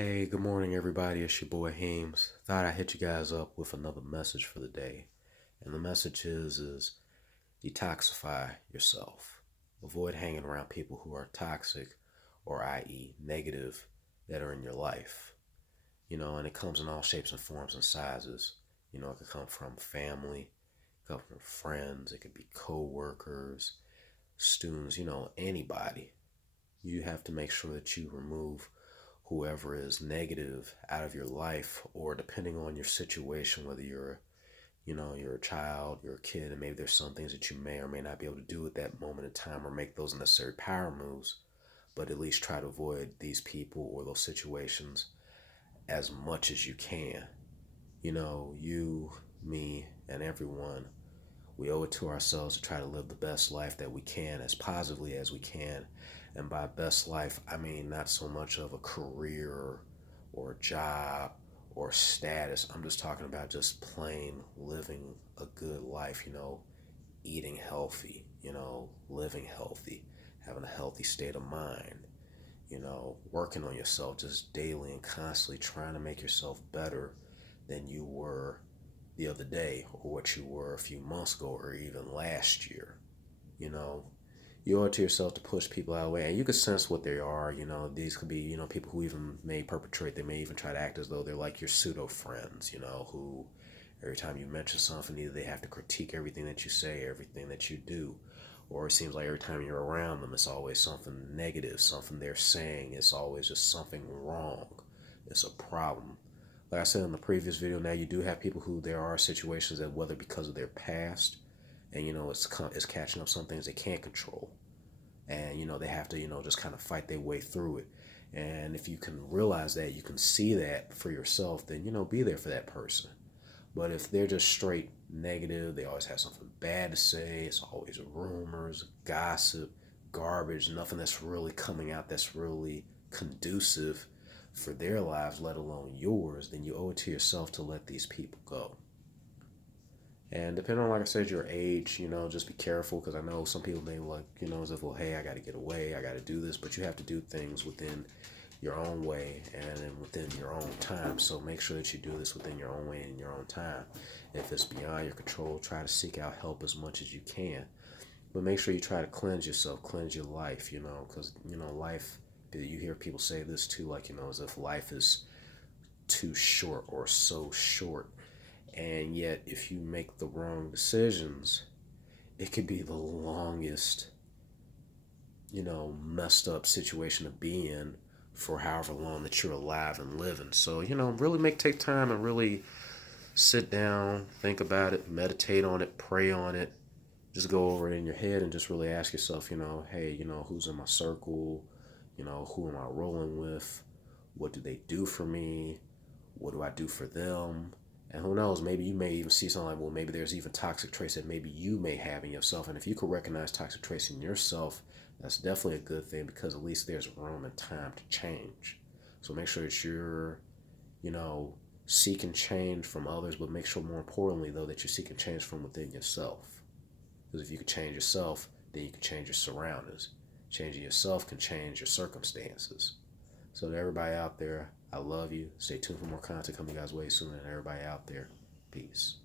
Hey, good morning, everybody. It's your boy Hames. Thought I'd hit you guys up with another message for the day. And the message is detoxify yourself. Avoid hanging around people who are toxic or i.e. negative that are in your life. And it comes in all shapes and forms and sizes. It could come from family, it could come from friends, it could be co-workers, students, anybody. You have to make sure that you remove whoever is negative out of your life, or depending on your situation, whether you're a child, you're a kid, and maybe there's some things that you may or may not be able to do at that moment in time or make those necessary power moves, but at least try to avoid these people or those situations as much as you can. You, me, and everyone, we owe it to ourselves to try to live the best life that we can as positively as we can. And by best life, I mean not so much of a career or a job or status. I'm just talking about just plain living a good life, eating healthy, living healthy, having a healthy state of mind, working on yourself just daily and constantly trying to make yourself better than you were the other day or what you were a few months ago or even last year. You know, you owe it to yourself to push people out of the way. And you can sense what they are. These could be, people who even may perpetrate, they may even try to act as though they're like your pseudo friends, who every time you mention something, either they have to critique everything that you say, everything that you do, or it seems like every time you're around them, it's always something negative, something they're saying. It's always just something wrong. It's a problem. Like I said in the previous video, now you do have people who there are situations that whether because of their past and it's catching up some things they can't control, and they have to just kind of fight their way through it. And if you can realize that, you can see that for yourself, then be there for that person. But if they're just straight negative, they always have something bad to say, it's always rumors, gossip, garbage, nothing that's really coming out that's really conducive for their lives, let alone yours, then you owe it to yourself to let these people go. And depending on, like I said, your age, just be careful, because I know some people may like, as if, well, hey, I got to get away, I got to do this, but you have to do things within your own way and within your own time. So make sure that you do this within your own way and your own time. If it's beyond your control, try to seek out help as much as you can. But make sure you try to cleanse yourself, cleanse your life, because, life, you hear people say this too, like, as if life is too short or so short. And yet, if you make the wrong decisions, it could be the longest, messed up situation to be in for however long that you're alive and living. So, really take time and really sit down, think about it, meditate on it, pray on it. Just go over it in your head and just really ask yourself, hey, who's in my circle? Who am I rolling with? What do they do for me? What do I do for them? And who knows, maybe you may even see something like, well, maybe there's even toxic traits that maybe you may have in yourself. And if you could recognize toxic traits in yourself, that's definitely a good thing, because at least there's room and time to change. So make sure that you're, you know, seeking change from others, but make sure more importantly, though, that you're seeking change from within yourself. Because if you can change yourself, then you can change your surroundings. Changing yourself can change your circumstances. So to everybody out there, I love you. Stay tuned for more content coming you guys way soon. And everybody out there, peace.